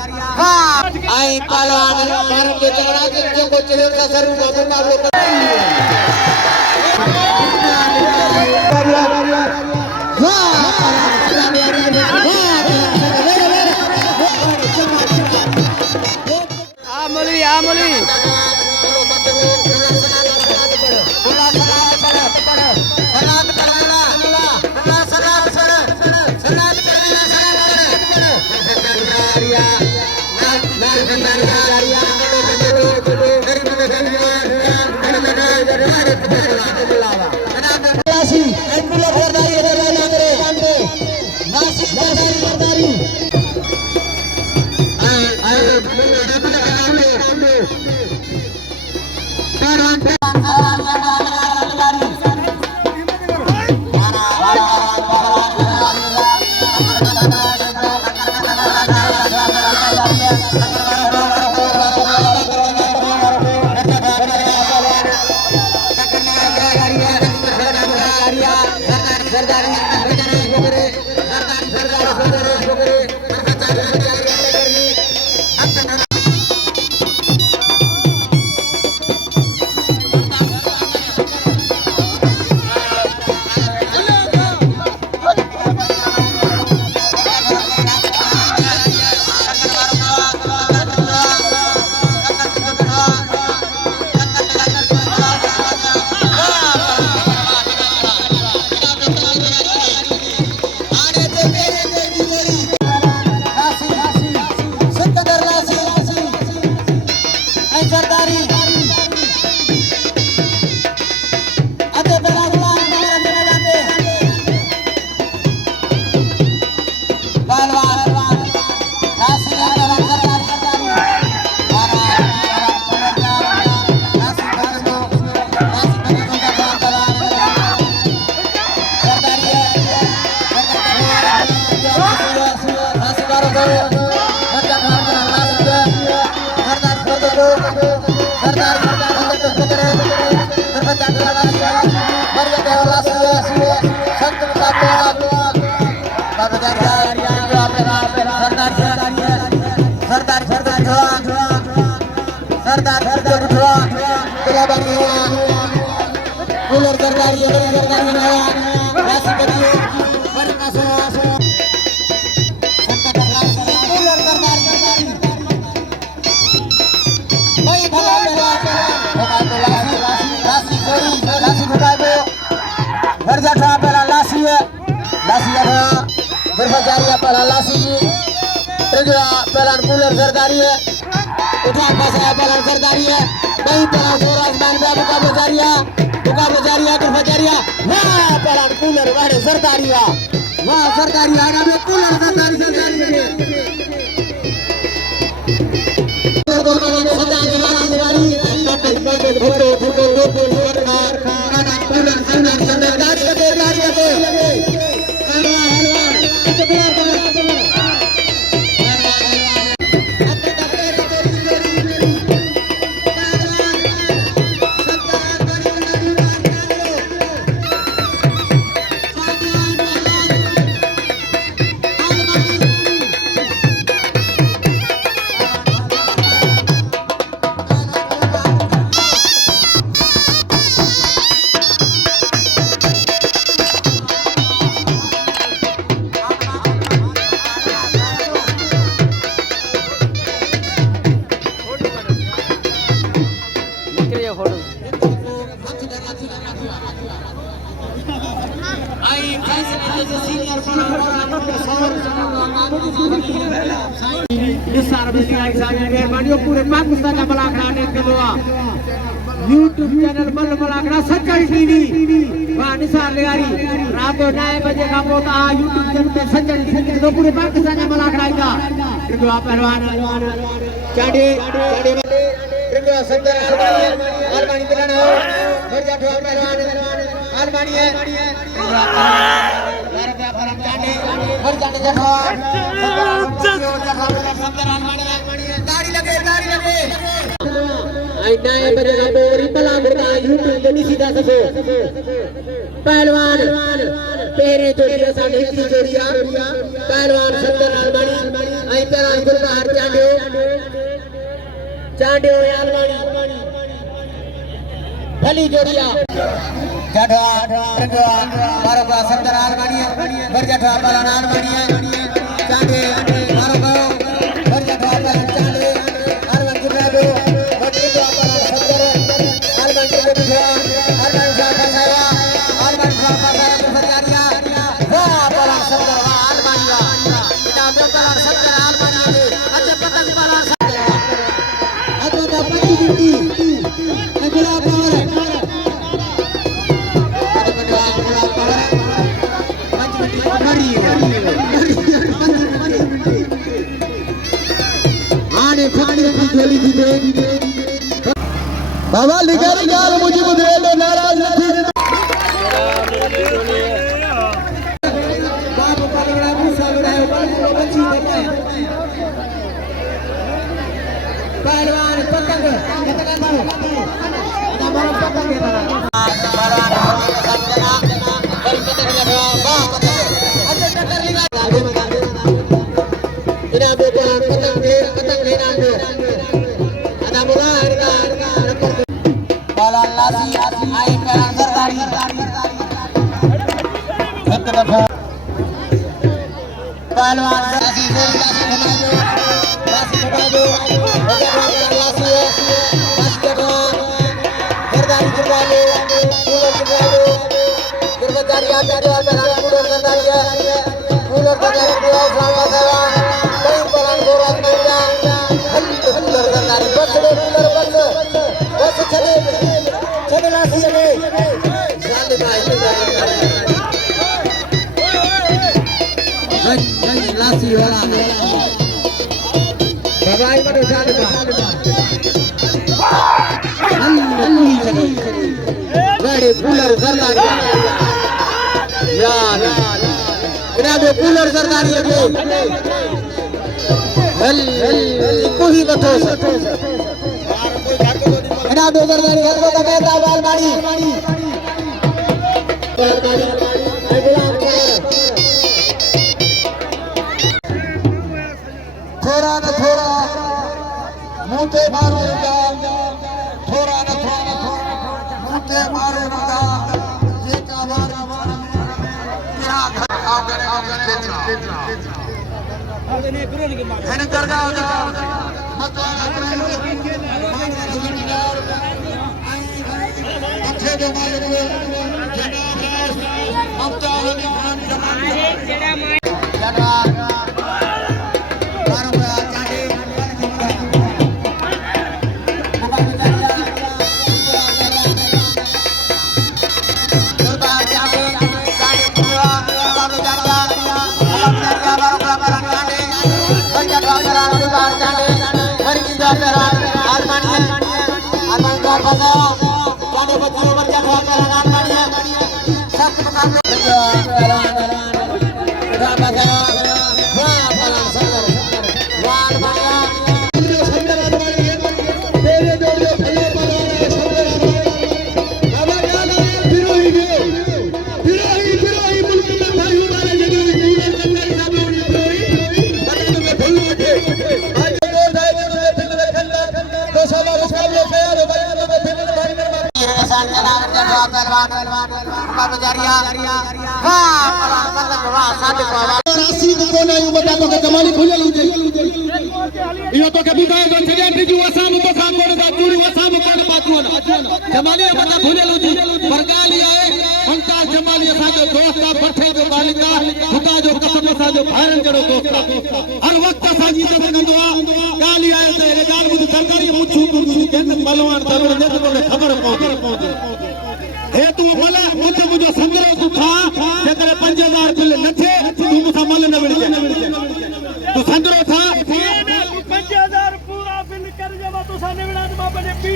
आई पहलवान भारत के चमड़ा के को चले का सरू बाबू का लोग आमली आमली पहलान कूलर सरदारी है उठा फसा पहलान सरदारी है वही पहलान जोर आसमान पे मुकाबला जारी है कुर्फा जारी है वाह पहलान कूलर वाले सरदारी है वाह सरदारी है ना कूलर पूरे पाकिस्तान का मलाकड़ा के यूट्यूब चैनल मल मलाकड़ा सच्चाई टीवी वहाँ निसार लगारी रात को 9 बजे का पोता यूट्यूब चैनल पे सच्चाई टीवी तो पूरे पाकिस्तान का मलाकड़ा का रिंगवा पहलवान चाडी रिंगवा संदर आलमानी दिलाना हर जाठवा पहलवान आलमानी है चाडी हर जाटे जाठवा संदर आलमानी दाढ़ी लगे नए बजे का बोरी बला गुड़ा यूट्यूब पे नहीं सीधा सको पहलवान तेरे जोड़िया साढ़े की जोड़िया पहलवान सत्तर आलमानी आई तेरा गुड़ बाहर चांडियो आलमानी भली जोड़िया जठवा बारो का सत्तर आलमानी भर जठवा बला आलमानी चांडे मारो गयो भर जठवा बला चांडे आलमान गुड़ा दो भट्टी दो बला सत्तर आलमान के बिछवा आलमान साहब साहब आलमान साहब साहब फरियारिया वाह बला सत्तर आलमानिया इना में बला सत्तर आलमानिया दे अच्छा पतंग बला सत्तर अच्छा दा पट्टी बिट्टी अगला पावर बाबा लिखा यार मुझे बुझे तो नाराज नहीं बाबू पलगड़ा भूसा लड़ाए बच्ची पहलवान पतंग कितना था हमारा पतंग है पहलवान संजना बड़ी पतंग लगा वाह पतंग अच्छा टक्कर लगा इना बेटा पतंग है नाम दो ada bola harga bola lasi ai perang सरदारी पहलवान लसी बना दो लसी है बस करो सरदारी चुका लो कूलर चुका लो कर्मचारी आते जो पहलवान कूलर सरदारी है कूलर सरदारी को सामने सेवा कई परान गोरा नहीं कूलर सरदारी बस चले लासी चले साले भाई लासी वाला बाबाई मतो साले अल्ली चले बड़े कूलर सरदारी यार इना दो कूलर सरदारी है कोई बतो इना दो सरदारी है तो कहता बाल बाड़ी थोड़ा न थोड़ा मुंह मारो थोड़ा न थोड़ा मुंह मारो ये का बार क्या काम करे मैंने कर गया अच्छे जो मालिक हम चाहे जमाली भूल तो कभी जमाली बरगाली आए उनका जमाली असांजो दोस्त पठे जो बालिका खुदा जो कसम असांजो भाइरन जड़ो दोस्त हर वक्त असांजी इज्जत कंदो आ गाली आए ते गाल बुध सरकारी मुछू मुछू जंग पहलवान जरूर ने तो खबर पहुंचे हे तू मला मुझे मुझे संग्रह तू था जेकर 5000 बिल न थे तू मुसा मल न विड़ तू संग्रह था 5000 पूरा बिल कर जमा तो साने विड़ा बाबा ने पी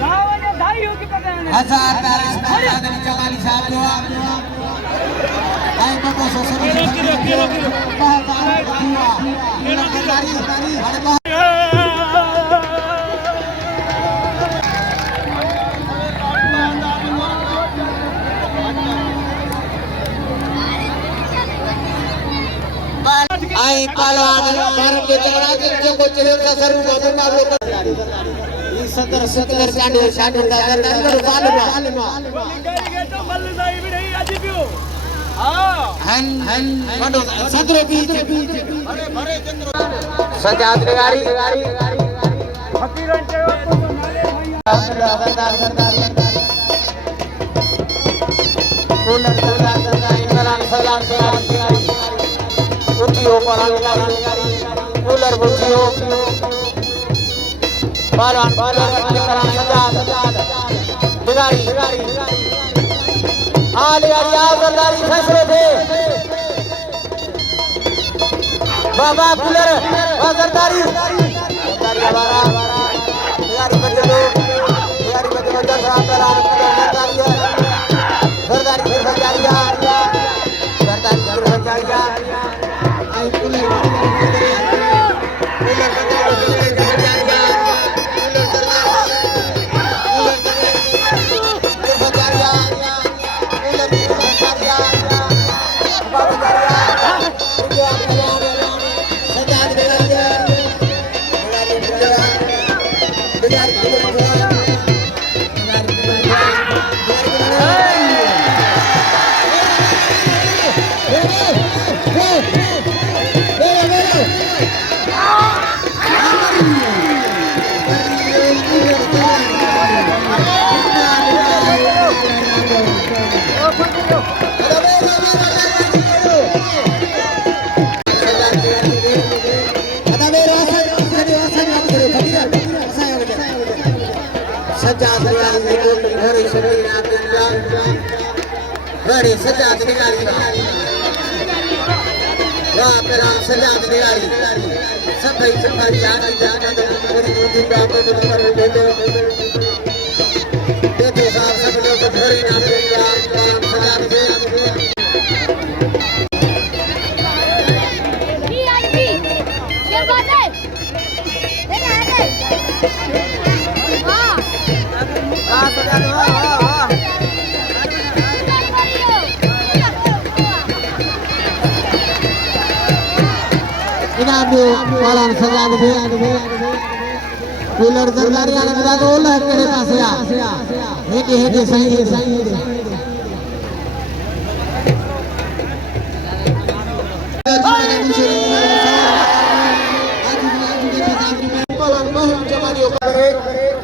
गावाने धाई होती पता नाही जमाली साहब आई पहलवान भारत के चमड़ा के को चले का सरू बाबू ना लोग ई 70 शांडो दा अंदर बालमा गए तो मल जाई भी नहीं आज पियो हां हन बड़ो 17 बीच अरे भरे चंद्र सजाद गाड़ी फकीरन के सरदार सरदार इमरान सलाम उठियो कूलर बुझियो बालान सजाद बिगाड़ी सरदारी फैसले थे बाबा कूलर सरदारी हमारा बिगाड़ी बच्चे लोग बड़े सजाद निगारी वाह पेरा सजाद निगारी सब भाई जाना तो पूरी दूधी बात तो पर दे साहब सब लोग घोड़ी ना सजाद वीआईपी शेरबाज है हां सजाद वाह बालान सजाद कूलर सरदारी आने के बाद ओला केड़े पासे आ हेटे सही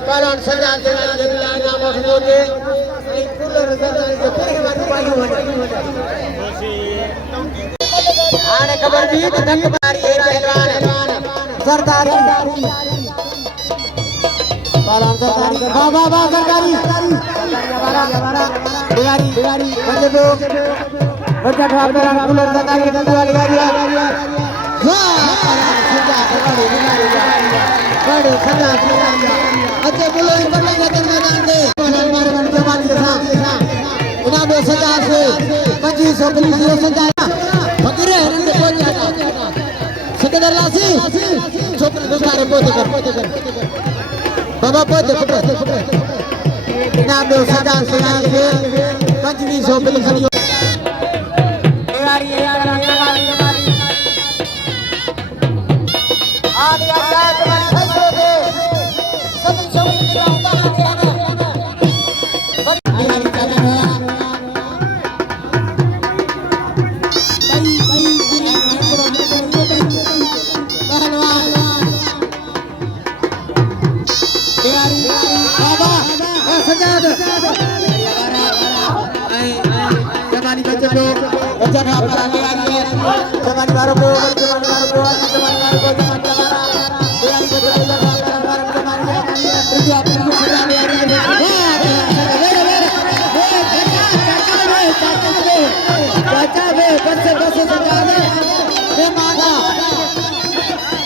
बालान सजाद नाम उठे कूलर सरदारी के पूरी बात पाई आने खबर दी धक मारी पहलवान सरदारी बालान सरदारी बाबा सरदारी बिगाड़ी बच्चे लोग बच्चा खा पे कूलर सरदारी के वाली गाड़ी बड़े सजा अच्छे बोलो बड़े नजर मैदान दे मारवन जवान के साथ इनाम सजा से 2500 पुलिस सजा फकीरे रंग को जाता सिकंदर लासी छोकरे बेचारे पोते कर बाबा पोते इनाम दो सजा से 2500 पुलिस यार आदि आजाद वाली फैसले दे सब शौक का उतार दिया ना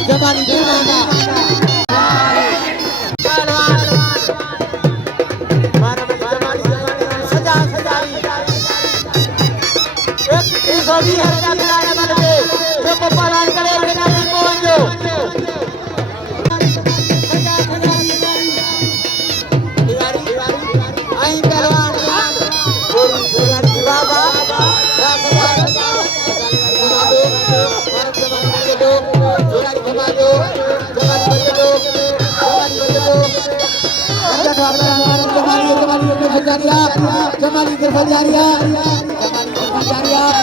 जमानी जारी है जमाली गिरफ्तार जारी है जमाली गिरफ्तार जारी है